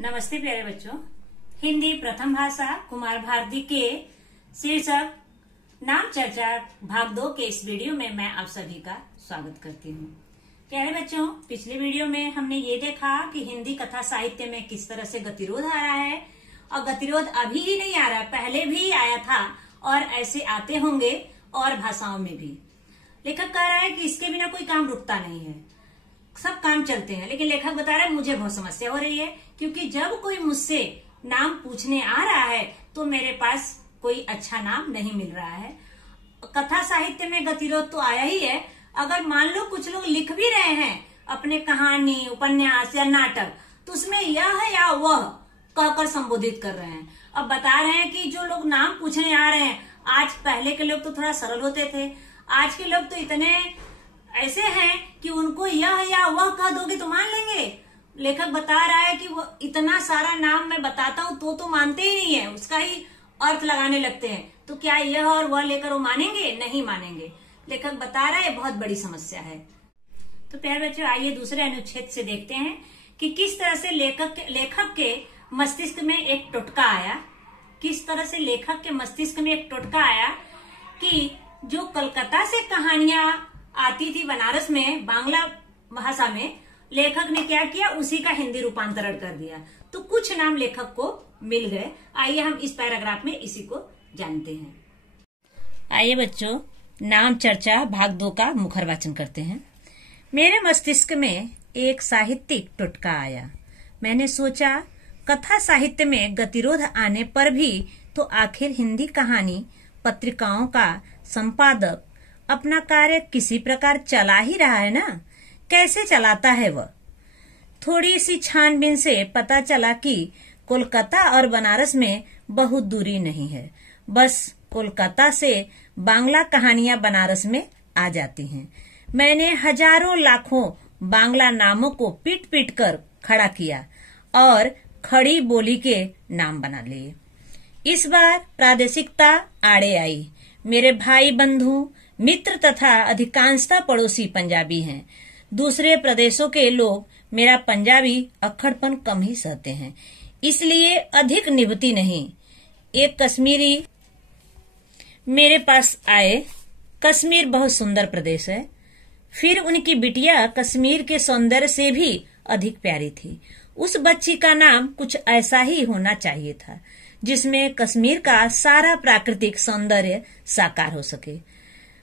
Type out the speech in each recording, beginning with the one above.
नमस्ते प्यारे बच्चों। हिंदी प्रथम भाषा कुमार भारती के शीर्षक नाम चर्चा भाग 2 के इस वीडियो में मैं आप सभी का स्वागत करती हूँ। प्यारे बच्चों, पिछले वीडियो में हमने ये देखा कि हिंदी कथा साहित्य में किस तरह से गतिरोध आ रहा है, और गतिरोध अभी ही नहीं आ रहा, पहले भी आया था और ऐसे आते होंगे और भाषाओं में भी। लेखक कह रहा है कि इसके बिना कोई काम रुकता नहीं है, सब काम चलते हैं। लेकिन लेखक बता रहा है मुझे बहुत समस्या हो रही है, क्योंकि जब कोई मुझसे नाम पूछने आ रहा है तो मेरे पास कोई अच्छा नाम नहीं मिल रहा है। कथा साहित्य में गतिरोध तो आया ही है। अगर मान लो कुछ लोग लिख भी रहे हैं अपने कहानी, उपन्यास या नाटक, तो उसमें यह या वह कहकर संबोधित कर रहे हैं। अब बता रहे हैं कि जो लोग नाम पूछने आ रहे हैं, आज पहले के लोग तो थोड़ा सरल होते थे, आज के लोग तो इतने ऐसे हैं कि उनको यह या वह कह दोगे तो मान लेंगे। लेखक बता रहा है कि वो इतना सारा नाम मैं बताता हूं तो मानते ही नहीं है, उसका ही अर्थ लगाने लगते हैं। तो क्या यह और वह लेकर वो मानेंगे? नहीं मानेंगे। लेखक बता रहा है बहुत बड़ी समस्या है। तो प्यारे बच्चों, आइए दूसरे अनुच्छेद से देखते हैं कि किस तरह से लेखक के मस्तिष्क में एक टोटका आया। किस तरह से लेखक के मस्तिष्क में एक टोटका आया कि जो कलकत्ता से कहानियां आती थी बनारस में बांग्ला भाषा में, लेखक ने क्या किया, उसी का हिंदी रूपांतरण कर दिया। तो कुछ नाम लेखक को मिल गए। आइए हम इस पैराग्राफ में इसी को जानते हैं। आइए बच्चों, नाम चर्चा भाग 2 का मुखर वाचन करते हैं। मेरे मस्तिष्क में एक साहित्यिक टुटका आया। मैंने सोचा, कथा साहित्य में गतिरोध आने पर भी तो आखिर हिंदी कहानी पत्रिकाओं का संपादक अपना कार्य किसी प्रकार चला ही रहा है ना। कैसे चलाता है वह? थोड़ी सी छानबीन से पता चला कि कोलकाता और बनारस में बहुत दूरी नहीं है। बस कोलकाता से बांग्ला कहानियां बनारस में आ जाती हैं। मैंने हजारों लाखों बांग्ला नामों को पीट पीट कर खड़ा किया और खड़ी बोली के नाम बना लिए। इस बार प्रादेशिकता आड़े आई। मेरे भाई बंधु मित्र तथा अधिकांशतः पड़ोसी पंजाबी हैं। दूसरे प्रदेशों के लोग मेरा पंजाबी अक्खड़पन कम ही सहते हैं, इसलिए अधिक निभती नहीं। एक कश्मीरी मेरे पास आए। कश्मीर बहुत सुंदर प्रदेश है। फिर उनकी बिटिया कश्मीर के सौंदर्य से भी अधिक प्यारी थी। उस बच्ची का नाम कुछ ऐसा ही होना चाहिए था जिसमें कश्मीर का सारा प्राकृतिक सौंदर्य साकार हो सके।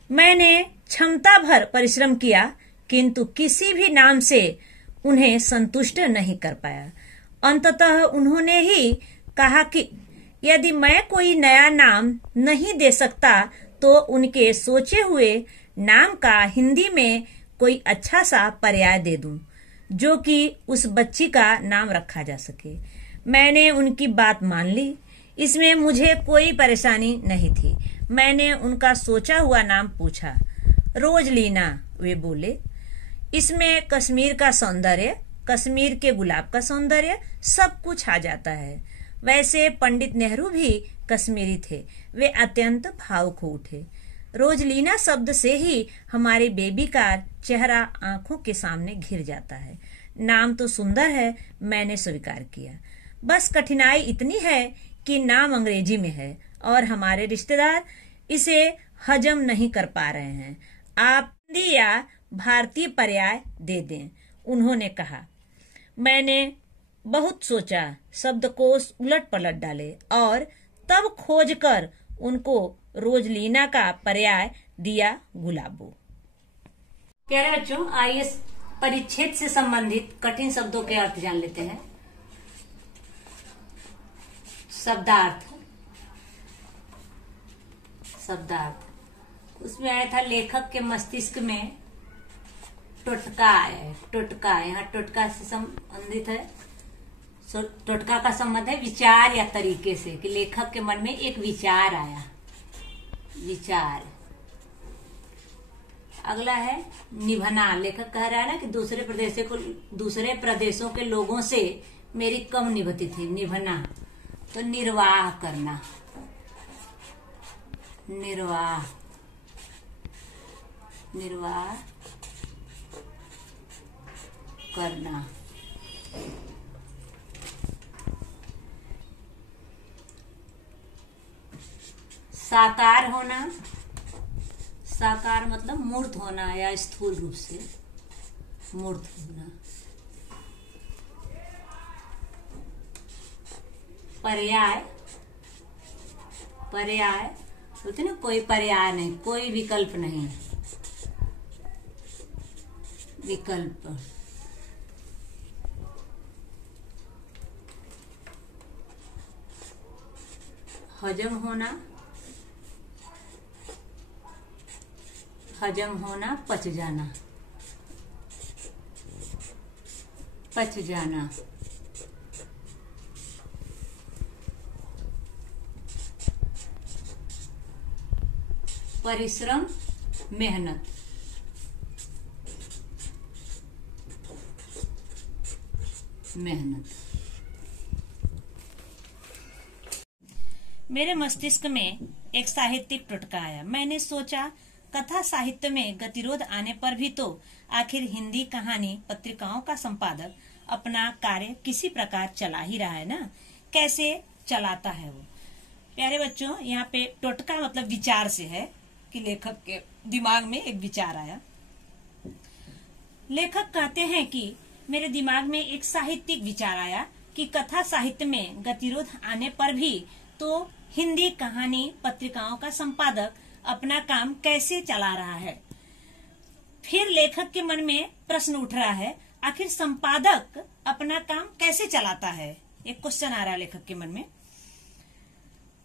मैंने क्षमता भर परिश्रम किया, किंतु किसी भी नाम से उन्हें संतुष्ट नहीं कर पाया। अंततः उन्होंने ही कहा कि यदि मैं कोई नया नाम नहीं दे सकता तो उनके सोचे हुए नाम का हिंदी में कोई अच्छा सा पर्याय दे दूं, जो कि उस बच्ची का नाम रखा जा सके। मैंने उनकी बात मान ली। इसमें मुझे कोई परेशानी नहीं थी। मैंने उनका सोचा हुआ नाम पूछा। रोजलीना, वे बोले। इसमें कश्मीर का सौंदर्य, कश्मीर के गुलाब का सौंदर्य सब कुछ आ जाता है। वैसे पंडित नेहरू भी कश्मीरी थे। वे अत्यंत भावुक हो उठे। रोजलीना शब्द से ही हमारे बेबी का चेहरा आंखों के सामने घिर जाता है। नाम तो सुंदर है, मैंने स्वीकार किया। बस कठिनाई इतनी है कि नाम अंग्रेजी में है और हमारे रिश्तेदार इसे हजम नहीं कर पा रहे हैं। आप हिंदी या भारतीय पर्याय दे दें, उन्होंने कहा। मैंने बहुत सोचा, शब्दकोश उलट पलट डाले और तब खोजकर उनको रोजलीना का पर्याय दिया, गुलाबो। प्यारे बच्चों, आइए परिच्छेद से संबंधित कठिन शब्दों के अर्थ जान लेते हैं। शब्दार्थ उसमें आया था लेखक के मस्तिष्क में टोटका आया। टोटका यहाँ टोटका से संबंधित है। टोटका का संबंध है विचार या तरीके से, कि लेखक के मन में एक विचार आया। विचार। अगला है निभना। लेखक कह रहा है ना कि दूसरे प्रदेशों के लोगों से मेरी कम निभती थी। निभना तो निर्वाह करना। निर्वाह करना। साकार होना, साकार मतलब मूर्त होना या स्थूल रूप से मूर्त होना। पर्याय, पर्याय बोलते ना, कोई पर्याय नहीं, कोई विकल्प नहीं, विकल्प। हजम होना, हजम होना, पच जाना, पच जाना। परिश्रम, मेहनत, मेहनत। मेरे मस्तिष्क में एक साहित्यिक टुटका आया। मैंने सोचा कथा साहित्य में गतिरोध आने पर भी तो आखिर हिंदी कहानी पत्रिकाओं का संपादक अपना कार्य किसी प्रकार चला ही रहा है ना, कैसे चलाता है वो। प्यारे बच्चों, यहाँ पे टुटका मतलब विचार से है कि लेखक के दिमाग में एक विचार आया। लेखक कहते हैं कि मेरे दिमाग में एक साहित्यिक विचार आया कि कथा साहित्य में गतिरोध आने पर भी तो हिंदी कहानी पत्रिकाओं का संपादक अपना काम कैसे चला रहा है। फिर लेखक के मन में प्रश्न उठ रहा है, आखिर संपादक अपना काम कैसे चलाता है। एक क्वेश्चन आ रहा है लेखक के मन में।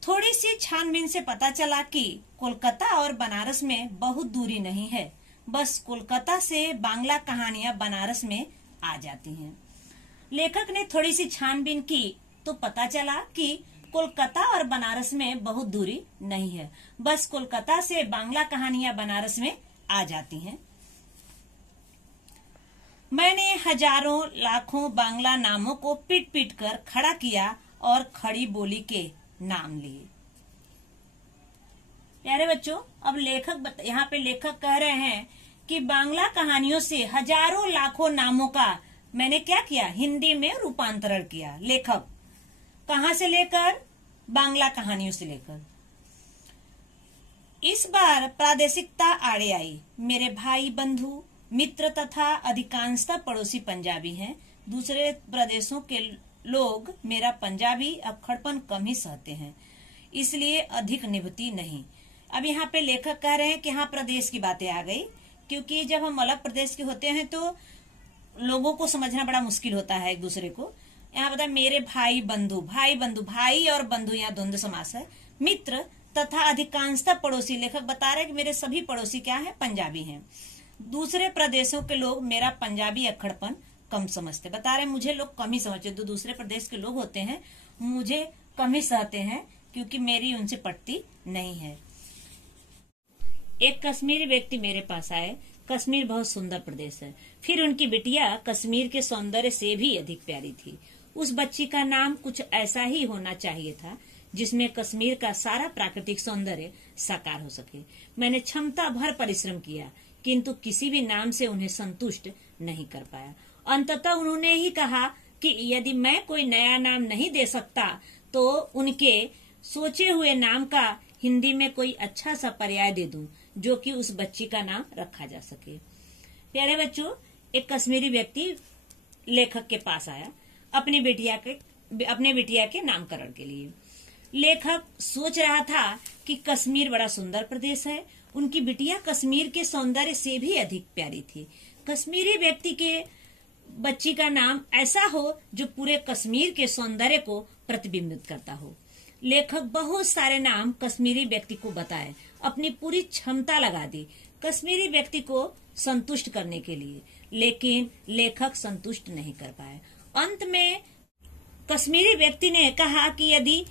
थोड़ी सी छानबीन से पता चला कि कोलकाता और बनारस में बहुत दूरी नहीं है, बस कोलकाता से बांग्ला कहानियां बनारस में आ जाती हैं। लेखक ने थोड़ी सी छानबीन की तो पता चला कि कोलकाता और बनारस में बहुत दूरी नहीं है, बस कोलकाता से बांग्ला कहानियां बनारस में आ जाती हैं। मैंने हजारों लाखों बांग्ला नामों को पीट पीट कर खड़ा किया और खड़ी बोली के नाम लिए। प्यारे बच्चों, अब यहाँ पे लेखक कह रहे हैं कि बांग्ला कहानियों से हजारों लाखों नामों का मैंने क्या किया, हिंदी में रूपांतरण किया। लेखक कहां से लेकर, बांग्ला कहानियों से लेकर। इस बार प्रादेशिकता आड़े आई। मेरे भाई बंधु मित्र तथा अधिकांशतः पड़ोसी पंजाबी हैं। दूसरे प्रदेशों के लोग मेरा पंजाबी अक्खड़पन कम ही सहते हैं, इसलिए अधिक निभती नहीं। अब यहाँ पे लेखक कह रहे हैं कि हाँ, प्रदेश की बातें आ गई, क्योंकि जब हम अलग प्रदेश के होते हैं तो लोगों को समझना बड़ा मुश्किल होता है एक दूसरे को। यहाँ बता, मेरे भाई बंधु, भाई और बंधु यहाँ द्वंद्व समास है। मित्र तथा अधिकांशतः पड़ोसी, लेखक बता रहे कि मेरे सभी पड़ोसी क्या है, पंजाबी हैं। दूसरे प्रदेशों के लोग मेरा पंजाबी अक्खड़पन कम समझते, बता रहे मुझे लोग कम ही समझते। जो दूसरे प्रदेश के लोग होते हैं मुझे कम ही सहते हैं, क्योंकि मेरी उनसे पटती नहीं है। एक कश्मीरी व्यक्ति मेरे पास आए। कश्मीर बहुत सुंदर प्रदेश है। फिर उनकी बिटिया कश्मीर के सौंदर्य से भी अधिक प्यारी थी। उस बच्ची का नाम कुछ ऐसा ही होना चाहिए था जिसमें कश्मीर का सारा प्राकृतिक सौंदर्य साकार हो सके। मैंने क्षमता भर परिश्रम किया, किंतु किसी भी नाम से उन्हें संतुष्ट नहीं कर पाया। अंततः उन्होंने ही कहा कि यदि मैं कोई नया नाम नहीं दे सकता तो उनके सोचे हुए नाम का हिंदी में कोई अच्छा सा पर्याय दे दूं, जो कि उस बच्ची का नाम रखा जा सके। प्यारे बच्चों, एक कश्मीरी व्यक्ति लेखक के पास आया अपनी बिटिया के नामकरण के लिए। लेखक सोच रहा था कि कश्मीर बड़ा सुंदर प्रदेश है, उनकी बिटिया कश्मीर के सौंदर्य से भी अधिक प्यारी थी। कश्मीरी व्यक्ति के बच्ची का नाम ऐसा हो जो पूरे कश्मीर के सौंदर्य को प्रतिबिंबित करता हो। लेखक बहुत सारे नाम कश्मीरी व्यक्ति को बताए, अपनी पूरी क्षमता लगा दी कश्मीरी व्यक्ति को संतुष्ट करने के लिए, लेकिन लेखक संतुष्ट नहीं कर पाए। अंत में कश्मीरी व्यक्ति ने कहा कि यदि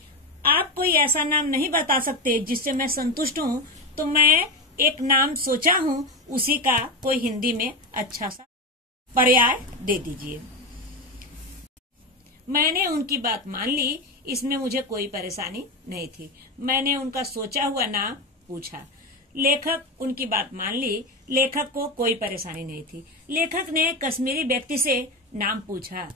आप कोई ऐसा नाम नहीं बता सकते जिससे मैं संतुष्ट हूँ, तो मैं एक नाम सोचा हूँ, उसी का कोई हिंदी में अच्छा सा पर्याय दे दीजिए। मैंने उनकी बात मान ली, इसमें मुझे कोई परेशानी नहीं थी। मैंने उनका सोचा हुआ नाम पूछा। लेखक उनकी बात मान ली, लेखक को कोई परेशानी नहीं थी। लेखक ने कश्मीरी व्यक्ति से नाम पूछा।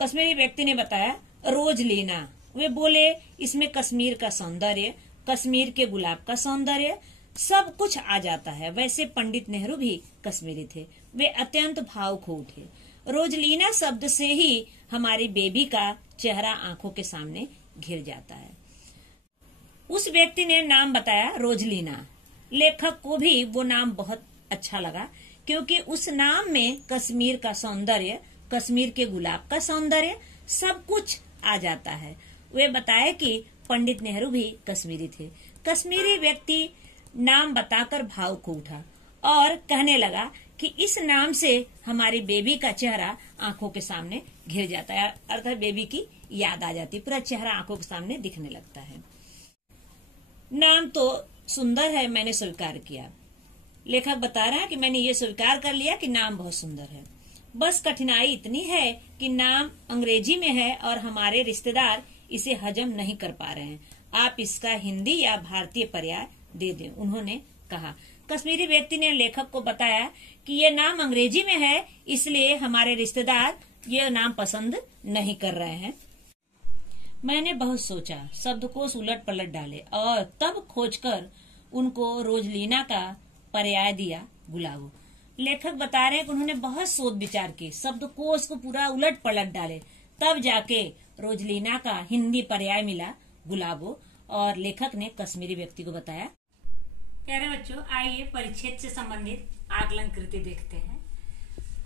कश्मीरी व्यक्ति ने बताया रोजलीना। वे बोले इसमें कश्मीर का सौंदर्य, कश्मीर के गुलाब का सौंदर्य सब कुछ आ जाता है। वैसे पंडित नेहरू भी कश्मीरी थे। वे अत्यंत भावुक हो उठे। रोजलीना शब्द से ही हमारी बेबी का चेहरा आंखों के सामने घिर जाता है। उस व्यक्ति ने नाम बताया रोजलीना। लेखक को भी वो नाम बहुत अच्छा लगा, क्योंकि उस नाम में कश्मीर का सौंदर्य, कश्मीर के गुलाब का सौंदर्य सब कुछ आ जाता है। वे बताए कि पंडित नेहरू भी कश्मीरी थे। कश्मीरी व्यक्ति नाम बताकर भावुक हो उठा और कहने लगा कि इस नाम से हमारी बेबी का चेहरा आंखों के सामने घिर जाता है, अर्थात बेबी की याद आ जाती है, पूरा चेहरा आंखों के सामने दिखने लगता है। नाम तो सुंदर है, मैंने स्वीकार किया। लेखक बता रहा है कि मैंने ये स्वीकार कर लिया कि नाम बहुत सुंदर है, बस कठिनाई इतनी है कि नाम अंग्रेजी में है और हमारे रिश्तेदार इसे हजम नहीं कर पा रहे हैं। आप इसका हिंदी या भारतीय पर्याय दे दें, उन्होंने कहा। कश्मीरी व्यक्ति ने लेखक को बताया कि ये नाम अंग्रेजी में है, इसलिए हमारे रिश्तेदार ये नाम पसंद नहीं कर रहे हैं। मैंने बहुत सोचा, शब्दकोश उलट पलट डाले और तब खोजकर उनको रोजलीना का पर्याय दिया, गुलाबो। लेखक बता रहे हैं कि उन्होंने बहुत सोच विचार की, शब्दकोश को पूरा उलट पलट डाले, तब जाके रोजलीना का हिंदी पर्याय मिला, गुलाबो। और लेखक ने कश्मीरी व्यक्ति को बताया। प्यारे बच्चों, आइए परिच्छेद से संबंधित आकलन कृति देखते हैं।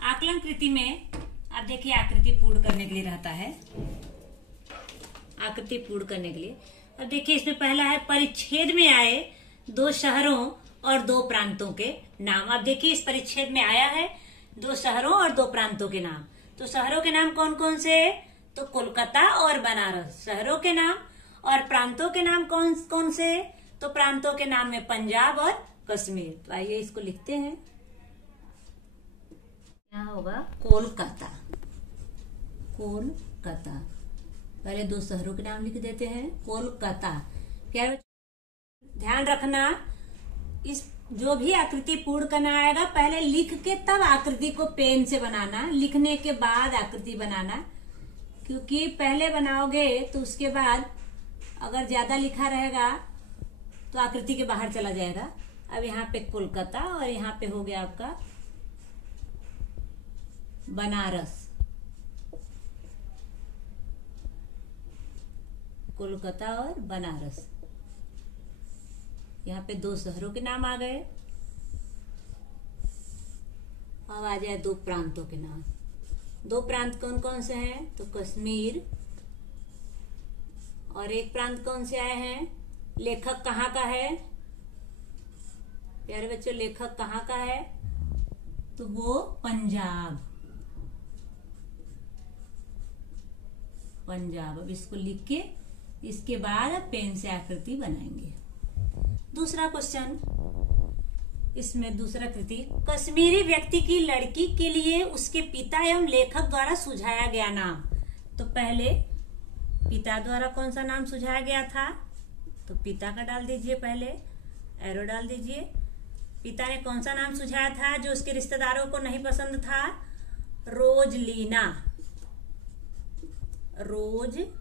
आकलन कृति में आप देखिए आकृति पूर्ण करने के लिए रहता है, आकृति पूर्ण करने के लिए। अब देखिए इसमें पहला है परिच्छेद में आए दो शहरों और दो प्रांतों के नाम। अब देखिए इस परिच्छेद में आया है दो शहरों और दो प्रांतों के नाम। तो शहरों के नाम कौन कौन से? तो कोलकाता और बनारस शहरों के नाम, और प्रांतों के नाम कौन कौन से? तो प्रांतों के नाम में पंजाब और कश्मीर। तो आइए इसको लिखते हैं। क्या होगा? कोलकाता। कोलकाता। पहले दो शहरों के नाम लिख देते हैं, कोलकाता। क्या ध्यान रखना, इस जो भी आकृति पूर्ण करना आएगा पहले लिख के तब आकृति को पेन से बनाना, लिखने के बाद आकृति बनाना, क्योंकि पहले बनाओगे तो उसके बाद अगर ज्यादा लिखा रहेगा तो आकृति के बाहर चला जाएगा। अब यहाँ पे कोलकाता और यहाँ पे हो गया आपका बनारस। कोलकाता और बनारस, यहाँ पे दो शहरों के नाम आ गए। अब आ जाए दो प्रांतों के नाम। दो प्रांत कौन कौन से हैं? तो कश्मीर, और एक प्रांत कौन से आए हैं? लेखक कहाँ का है? प्यारे बच्चों, लेखक कहाँ का है? तो वो पंजाब। पंजाब। अब इसको लिख के इसके बाद पेन से आकृति बनाएंगे। दूसरा क्वेश्चन, इसमें दूसरा कृति, कश्मीरी व्यक्ति की लड़की के लिए उसके पिता एवं लेखक द्वारा सुझाया गया नाम। तो पहले पिता द्वारा कौन सा नाम सुझाया गया था? तो पिता का डाल दीजिए, पहले एरो डाल दीजिए। पिता ने कौन सा नाम सुझाया था जो उसके रिश्तेदारों को नहीं पसंद था? रोजलीना। रोजलीना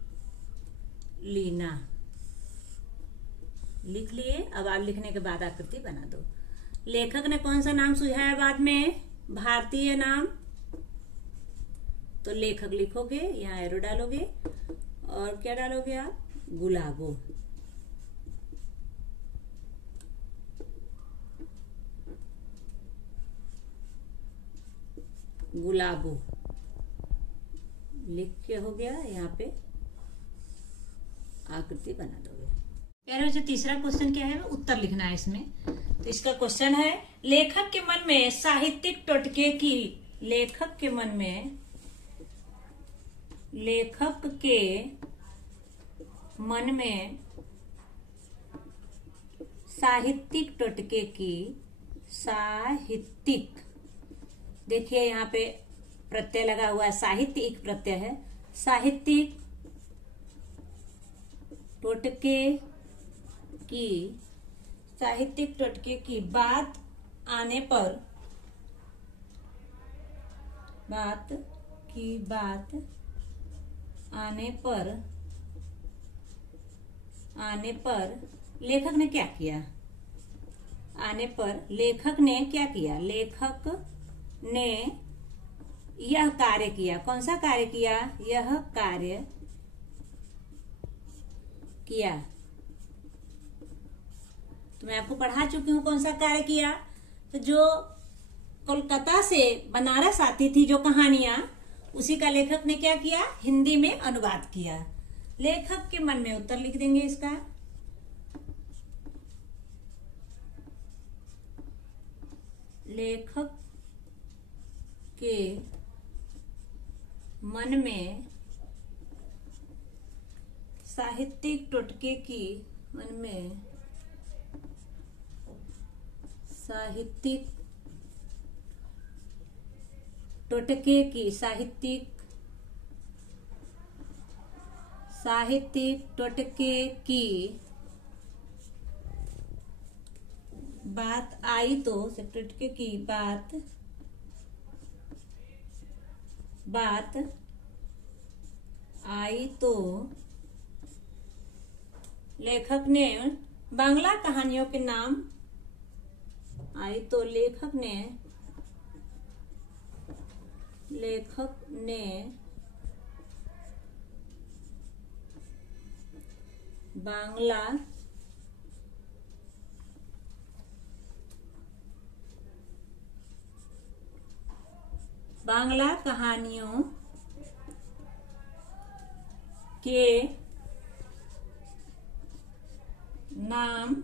लिख लिए। अब आप लिखने के बाद आकृति बना दो। लेखक ने कौन सा नाम सुझाया बाद में? भारतीय नाम। तो लेखक लिखोगे, यहाँ एरो डालोगे और क्या डालोगे आप? गुलाबो। गुलाबो लिख के हो गया, यहाँ पे आकृति बना दोगे। प्यारे बच्चों, तीसरा क्वेश्चन क्या है? उत्तर लिखना है इसमें। तो इसका क्वेश्चन है, लेखक के मन में साहित्यिक टोटके की, लेखक के मन में, लेखक के मन में साहित्यिक टोटके की, साहित्यिक, देखिए यहाँ पे प्रत्यय लगा हुआ है, साहित्यिक प्रत्यय है। साहित्यिक टोटके की, साहित्यिक टोटके की बात आने पर, बात की बात आने पर आने पर लेखक ने क्या किया? आने पर लेखक ने क्या किया? लेखक ने यह कार्य किया। कौन सा कार्य किया? यह कार्य किया। तो मैं आपको पढ़ा चुकी हूं कौन सा कार्य किया। तो जो कोलकाता से बनारस आती थी जो कहानियां, उसी का लेखक ने क्या किया? हिंदी में अनुवाद किया। लेखक के मन में उत्तर लिख देंगे इसका। लेखक के मन में साहित्यिक टोटके की, मन में साहित्यिक टोटके की, साहित्यिक टोटके की बात आई तो, टोटके की बात आई तो लेखक ने बांग्ला कहानियों के नाम, आई तो लेखक ने बांग्ला कहानियों के नाम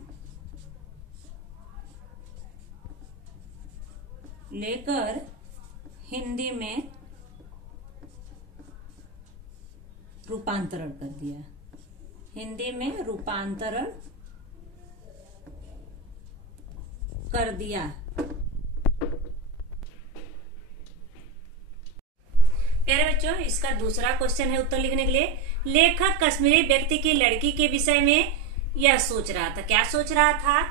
लेकर हिंदी में रूपांतरण कर दिया। हिंदी में रूपांतरण कर दिया। प्यारे बच्चों, इसका दूसरा क्वेश्चन है उत्तर लिखने के लिए। लेखक कश्मीरी व्यक्ति की लड़की के विषय में यह सोच रहा था। क्या सोच रहा था?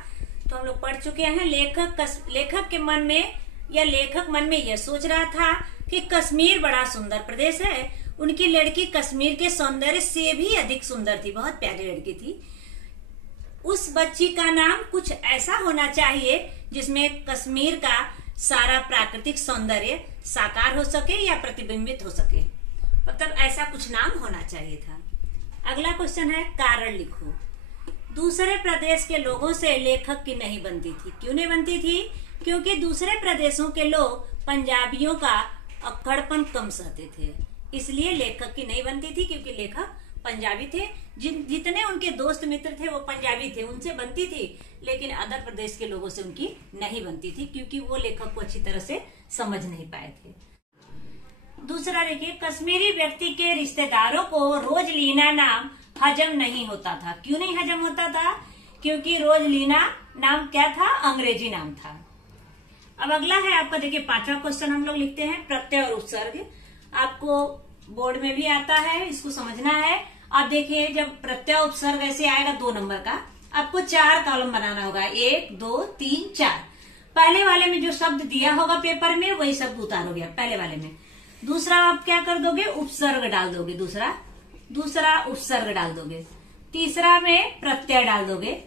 तो हम लोग पढ़ चुके हैं। लेखक के मन में, या लेखक मन में यह सोच रहा था कि कश्मीर बड़ा सुंदर प्रदेश है। उनकी लड़की कश्मीर के सौंदर्य से भी अधिक सुंदर थी, बहुत प्यारी लड़की थी। उस बच्ची का नाम कुछ ऐसा होना चाहिए जिसमें कश्मीर का सारा प्राकृतिक सौंदर्य साकार हो सके या प्रतिबिंबित हो सके, मतलब ऐसा कुछ नाम होना चाहिए था। अगला क्वेश्चन है, कारण लिखो। दूसरे प्रदेश के लोगों से लेखक की नहीं बनती थी। क्यों नहीं बनती थी? क्योंकि दूसरे प्रदेशों के लोग पंजाबियों का अक्खड़पन कम सहते थे, इसलिए लेखक की नहीं बनती थी। क्योंकि लेखक पंजाबी थे, जितने उनके दोस्त मित्र थे वो पंजाबी थे, उनसे बनती थी, लेकिन अदर प्रदेश के लोगों से उनकी नहीं बनती थी, क्योंकि वो लेखक को अच्छी तरह से समझ नहीं पाए थे। दूसरा देखिए, कश्मीरी व्यक्ति के रिश्तेदारों को रोजलीना नाम हजम नहीं होता था। क्यों नहीं हजम होता था? क्योंकि रोजलीना नाम क्या था? अंग्रेजी नाम था। अब अगला है आपका, देखिए 5वां क्वेश्चन हम लोग लिखते हैं, प्रत्यय और उपसर्ग। आपको बोर्ड में भी आता है, इसको समझना है। आप देखिए, जब प्रत्यय उपसर्ग ऐसे आएगा 2 नंबर का, आपको 4 कॉलम बनाना होगा, 1 2 3 4। पहले वाले में जो शब्द दिया होगा पेपर में वही शब्द उतारोगे पहले वाले में। दूसरा आप क्या कर दोगे? उपसर्ग डाल दोगे, दूसरा उपसर्ग डाल दोगे। तीसरा में प्रत्यय डाल दोगे,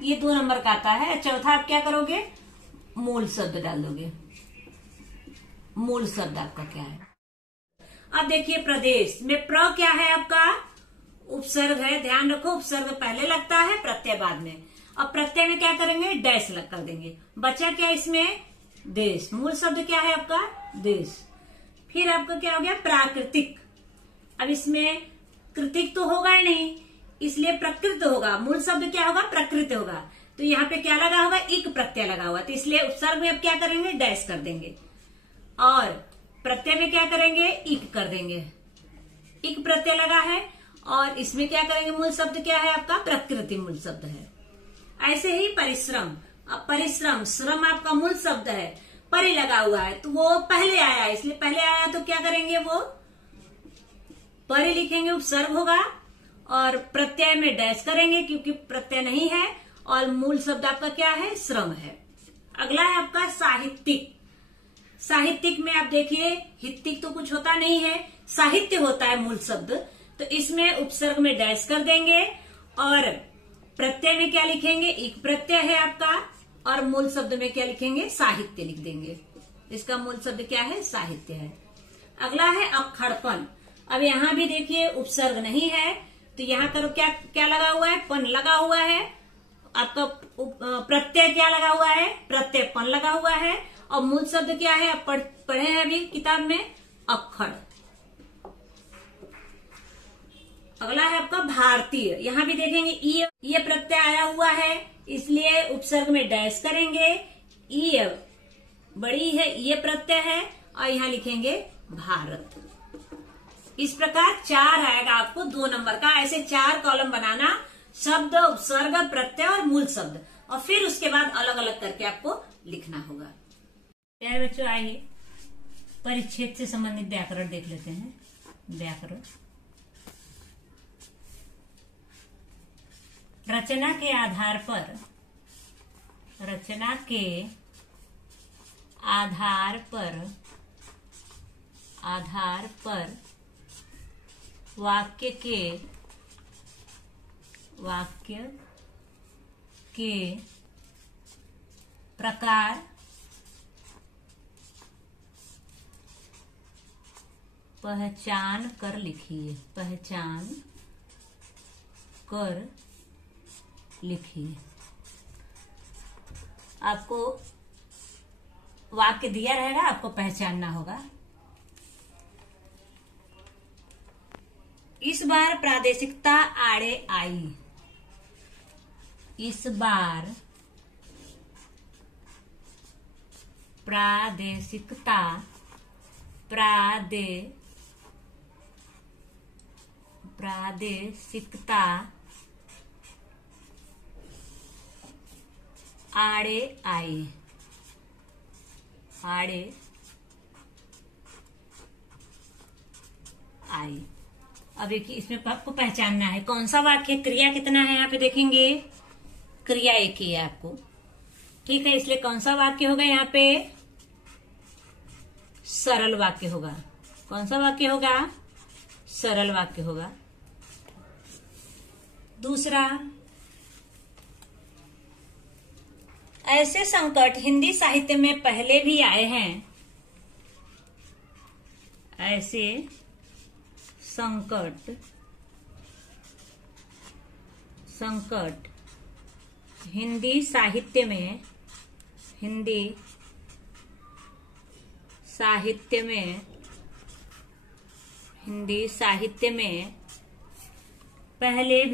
ये 2 नंबर का आता है। चौथा आप क्या करोगे? मूल शब्द डाल दोगे। मूल शब्द आपका क्या है? अब देखिए, प्रदेश में प्र क्या है आपका? उपसर्ग है। ध्यान रखो, उपसर्ग पहले लगता है, प्रत्यय बाद में। अब प्रत्यय में क्या करेंगे? डैश लग कर देंगे। बचा क्या इसमें? देश। मूल शब्द क्या है आपका? देश। फिर आपका क्या हो गया? प्राकृतिक। अब इसमें कृतिक तो होगा ही नहीं, इसलिए प्रकृत होगा। मूल शब्द क्या होगा? प्रकृत होगा। तो यहाँ पे क्या लगा होगा? इक प्रत्यय लगा हुआ, तो इसलिए उपसर्ग में अब क्या करेंगे? डैश कर देंगे। और प्रत्यय में क्या करेंगे? इक कर देंगे। इक प्रत्यय लगा है, और इसमें क्या करेंगे? मूल शब्द क्या है आपका? प्रकृति मूल शब्द है। ऐसे ही परिश्रम। अब परिश्रम, श्रम आपका मूल शब्द है, परि लगा हुआ है, तो वो पहले आया, इसलिए पहले आया तो क्या करेंगे? वो परि लिखेंगे, उपसर्ग होगा, और प्रत्यय में डैश करेंगे क्योंकि प्रत्यय नहीं है, और मूल शब्द आपका क्या है? श्रम है। अगला है आपका साहित्यिक। साहित्यिक में आप देखिए, हित्तिक तो कुछ होता नहीं है, साहित्य होता है मूल शब्द, तो इसमें उपसर्ग में डैश कर देंगे, और प्रत्यय में क्या लिखेंगे, एक प्रत्यय है आपका, और मूल शब्द में क्या लिखेंगे, साहित्य लिख देंगे। इसका मूल शब्द क्या है, साहित्य है। अगला है अक्खड़पन। अब यहाँ भी देखिए उपसर्ग नहीं है, तो यहाँ करो क्या क्या लगा हुआ है, पन लगा हुआ है। आपका प्रत्यय क्या लगा हुआ है, प्रत्यय पन लगा हुआ है, और मूल शब्द क्या है, आप पढ़े हैं अभी किताब में, अक्खड़। अगला है आपका भारतीय। यहाँ भी देखेंगे ये प्रत्यय आया हुआ है, इसलिए उपसर्ग में डैश करेंगे। ई बड़ी है, ये प्रत्यय है, और यहाँ लिखेंगे भारत। इस प्रकार 4 आएगा आपको 2 नंबर का। ऐसे 4 कॉलम बनाना, शब्द, उपसर्ग, प्रत्यय और मूल शब्द, और फिर उसके बाद अलग अलग करके आपको लिखना होगा। प्यारे बच्चों, आइए परिच्छेद से संबंधित व्याकरण देख लेते हैं। व्याकरण रचना के आधार पर, रचना के आधार पर वाक्य के प्रकार, पहचान कर लिखिए, पहचान कर लिखिए। आपको वाक्य दिया रहेगा, आपको पहचानना होगा। इस बार प्रादेशिकता आड़े आई। इस बार प्रादेशिकता आड़े आई, आड़े आई। अब देखिए इसमें आपको पहचानना है कौन सा वाक्य, क्रिया कितना है, यहाँ पे देखेंगे क्रिया एक ही है आपको, ठीक है। इसलिए कौन सा वाक्य होगा, यहाँ पे सरल वाक्य होगा। कौन सा वाक्य होगा, सरल वाक्य होगा। दूसरा, ऐसे संकट हिंदी साहित्य में पहले भी आए हैं। ऐसे संकट हिंदी साहित्य में पहले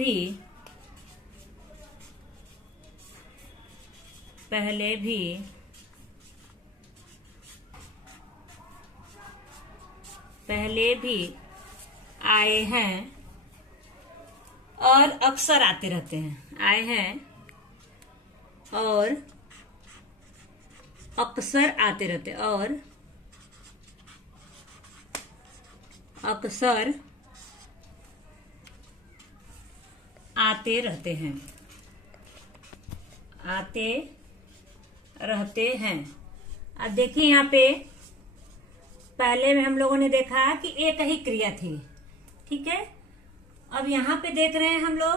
भी आए हैं और अक्सर आते रहते हैं। आए हैं और अक्सर आते रहते, और अक्सर आते रहते हैं, आते रहते हैं। अब देखिए यहाँ पे पहले में हम लोगों ने देखा कि एक ही क्रिया थी, ठीक है। अब यहाँ पे देख रहे हैं हम लोग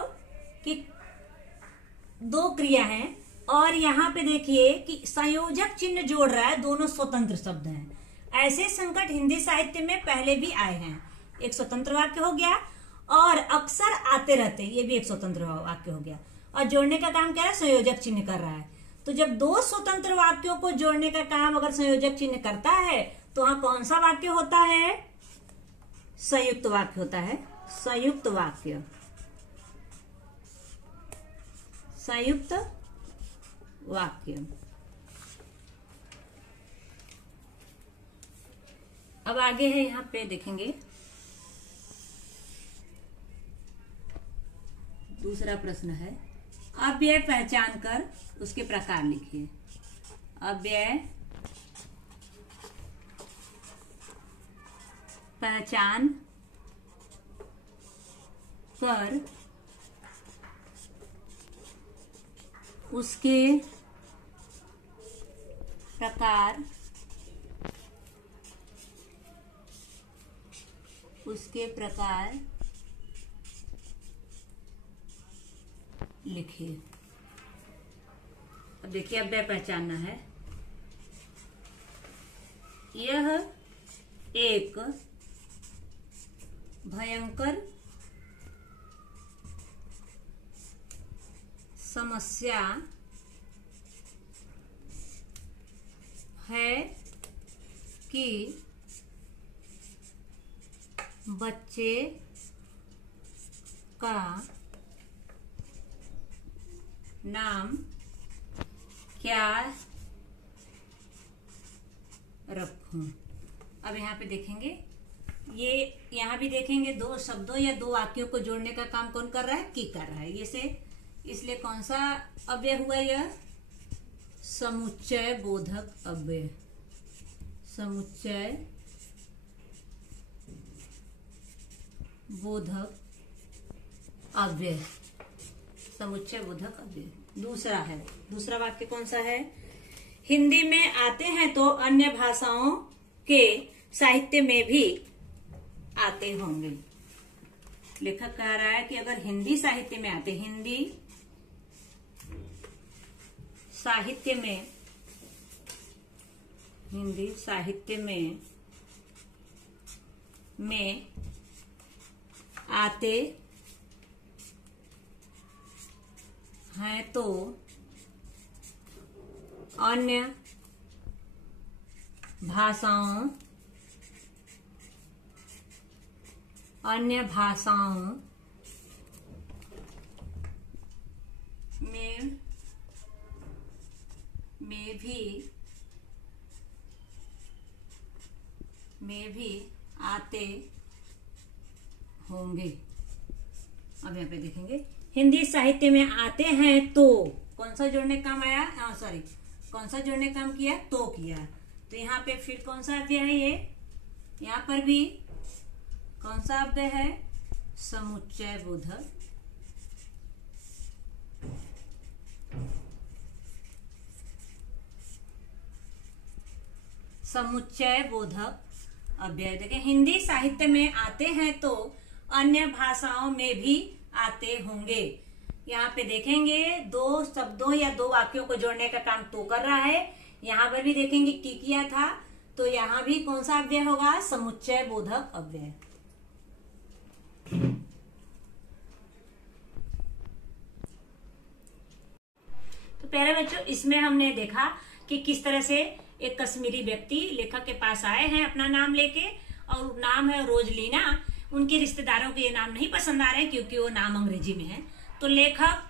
कि 2 क्रिया हैं, और यहाँ पे देखिए कि संयोजक चिन्ह जोड़ रहा है, दोनों स्वतंत्र शब्द हैं। ऐसे संकट हिंदी साहित्य में पहले भी आए हैं, एक स्वतंत्र वाक्य हो गया, और अक्सर आते रहते, ये भी एक स्वतंत्र वाक्य हो गया। और जोड़ने का काम क्या है, संयोजक चिन्ह कर रहा है। तो जब 2 स्वतंत्र वाक्यों को जोड़ने का काम अगर संयोजक चिन्ह करता है, तो वहां कौन सा वाक्य होता है, संयुक्त वाक्य होता है। संयुक्त वाक्य, संयुक्त वाक्य। अब आगे है, यहाँ पे देखेंगे दूसरा प्रश्न है, अव्यय पहचान कर उसके प्रकार लिखिए। अव्यय पहचान कर उसके प्रकार लिखिए। अब देखिए अव्यय पहचानना है। यह एक भयंकर समस्या है कि बच्चे का नाम क्या रखूं। अब यहाँ पे देखेंगे, ये यहाँ भी देखेंगे दो शब्दों या दो वाक्यों को जोड़ने का काम कौन कर रहा है, की कर रहा है। ये से इसलिए कौन सा अव्यय हुआ, यह समुच्चय बोधक अव्यय। समुच्चय बोधक अव्यय, समुच्चय बोधक अव्यय। दूसरा है, दूसरा वाक्य कौन सा है, हिंदी में आते हैं तो अन्य भाषाओं के साहित्य में भी आते होंगे। लेखक कह रहा है कि अगर हिंदी साहित्य में आते, हिंदी साहित्य में आते हैं तो अन्य भाषाओं में भी आते होंगे। अब यहाँ पे देखेंगे, हिंदी साहित्य में आते हैं तो कौन सा जोड़ने काम आया, कौन सा जोड़ने काम किया, तो किया। तो यहाँ पे फिर कौन सा अव्यय है, ये यहाँ पर भी कौन सा अव्यय है, समुच्चय बोधक। समुच्चय बोधक अव्यय। देखिए, हिंदी साहित्य में आते हैं तो अन्य भाषाओं में भी आते होंगे। यहाँ पे देखेंगे दो शब्दों या दो वाक्यों को जोड़ने का काम तो कर रहा है। यहाँ पर भी देखेंगे की किया था, तो यहाँ भी कौन सा अव्यय होगा, समुच्चय बोधक अव्यय। तो प्यारे बच्चों, इसमें हमने देखा कि किस तरह से एक कश्मीरी व्यक्ति लेखक के पास आए हैं अपना नाम लेके, और नाम है रोजलीना। उनके रिश्तेदारों को ये नाम नहीं पसंद आ रहे क्योंकि वो नाम अंग्रेजी में है। तो लेखक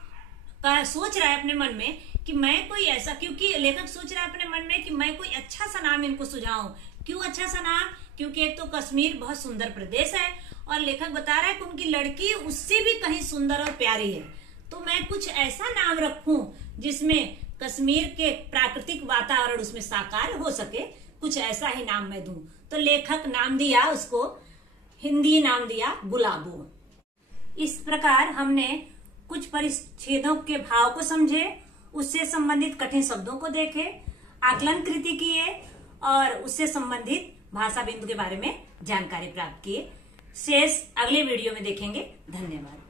का सोच रहा है अपने मन में कि मैं कोई ऐसा, क्योंकि लेखक सोच रहा है अपने मन में कि मैं कोई अच्छा सा नाम इनको सुझाऊं। क्यों अच्छा सा नाम, क्योंकि एक तो कश्मीर बहुत सुंदर प्रदेश है और लेखक बता रहा है कि उनकी लड़की उससे भी कहीं सुंदर और प्यारी है। तो मैं कुछ ऐसा नाम रखूं जिसमें कश्मीर के प्राकृतिक वातावरण उसमें साकार हो सके, कुछ ऐसा ही नाम मैं दूं। तो लेखक नाम दिया उसको, हिंदी नाम दिया गुलाबो। इस प्रकार हमने कुछ परिच्छेदों के भाव को समझे, उससे संबंधित कठिन शब्दों को देखे, आकलन कृति किए और उससे संबंधित भाषा बिंदु के बारे में जानकारी प्राप्त किए। शेष अगले वीडियो में देखेंगे। धन्यवाद।